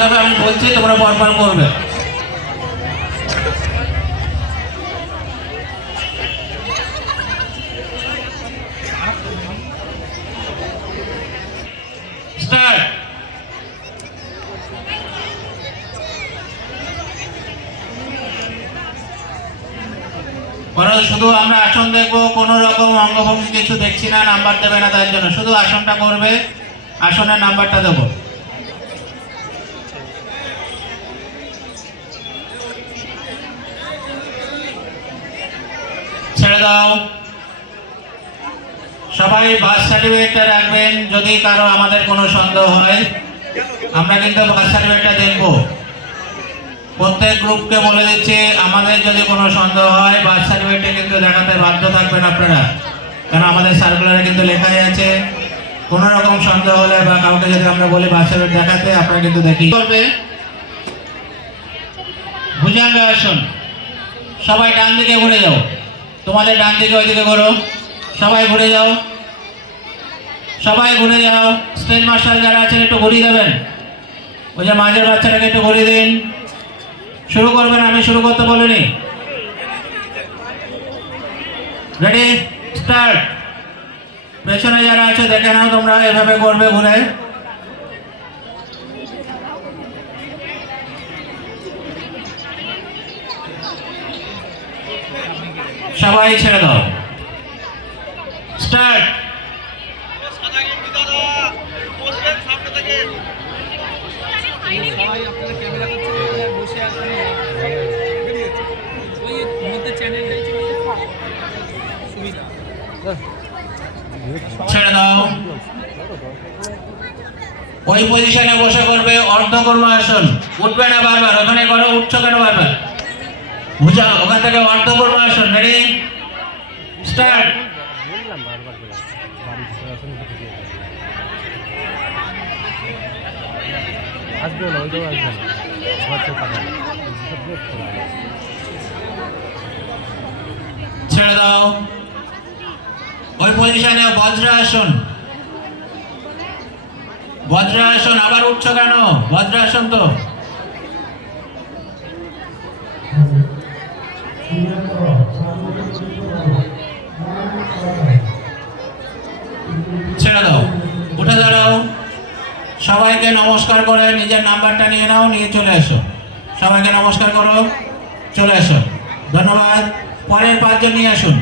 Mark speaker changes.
Speaker 1: দেবে আমি বলছি তোমরা পরপর করবে। শুধু আমরা আসন দেখব, কোনো রকম অঙ্গভঙ্গি কিছু দেখছি না, নাম্বার দেবে না তার জন্য। শুধু আসনটা করবে, আসনের নাম্বারটা দেবো। ছেড়ে দাও। সবাই বার্থ সার্টিফিকেটটা রাখবেন, যদি কারও আমাদের কোনো সন্দেহ হয়। আমরা কিন্তু বার্থ সার্টিফিকেটটা দেখব। প্রত্যেক গ্রুপকে বলে দিচ্ছি, আমাদের যদি কোনো সন্দেহ হয়, বার্থ সার্টিফিকেটে কিন্তু দেখাতে বাধ্য থাকবেন আপনারা। কারণ আমাদের সার্কুলারে কিন্তু লেখাই আছে, কোনো রকম সন্দেহ হলে বা কাউকে যদি আমরা বলি বার্থ সার্টিফিকেট দেখাতে, আপনারা কিন্তু দেখি। করবে? ভুজাঙ্গ আসুন। সবাই ডান দিকে ঘুরে যাও। তোমাদের ডান দিকে ওইদিকে করো সবাই ঘুরে যাও। সবাই ঘুরে যাও। স্টেজ মাস্টার যারা আছেন, একটু ঘুরিয়ে দেবেন। ওই যে মাঝের বাচ্চাটাকে একটু ঘুরিয়ে দিন। শুরু করবেন, আমি শুরু করতে বলিনি। রেডি স্টার্ট পেছনে যারা আছে, দেখে নাও তোমরা, এভাবে করবে, ঘুরে সবাই ছেড়ে দাও স্টার্ট
Speaker 2: সাদা গেঞ্জি দাদা বসবেন সামনে থেকে
Speaker 3: সবাই আপনারা ক্যামেরা করছেন এখানে বসে আছেন ওই মধ্যে চ্যানেলটাই চলছে সুবিধা
Speaker 1: ছেড়ে দাও। ওই পজিশনে বসে করবে অর্ধকর্ম আসন উঠবে না বারবার, ওখানে করো, উঠছো কেন বারবার? বুঝা, ওখান থেকে অর্ধকর্ম আসন রেডি স্টার্ট ছেড়ে দাও। ওই পজিশনে বজ্র আসন বজ্র আসন আবার উঠছো কেন? বজ্র আসন তো। ছেড়ে দাও। উঠে দাঁড়াও। সবাইকে নমস্কার করে নিজের নাম্বারটা নিয়ে নাও, নিয়ে চলে এসো। সবাইকে নমস্কার করো, চলে এসো। ধন্যবাদ। পরের পাঁচজন নিয়ে আসুন।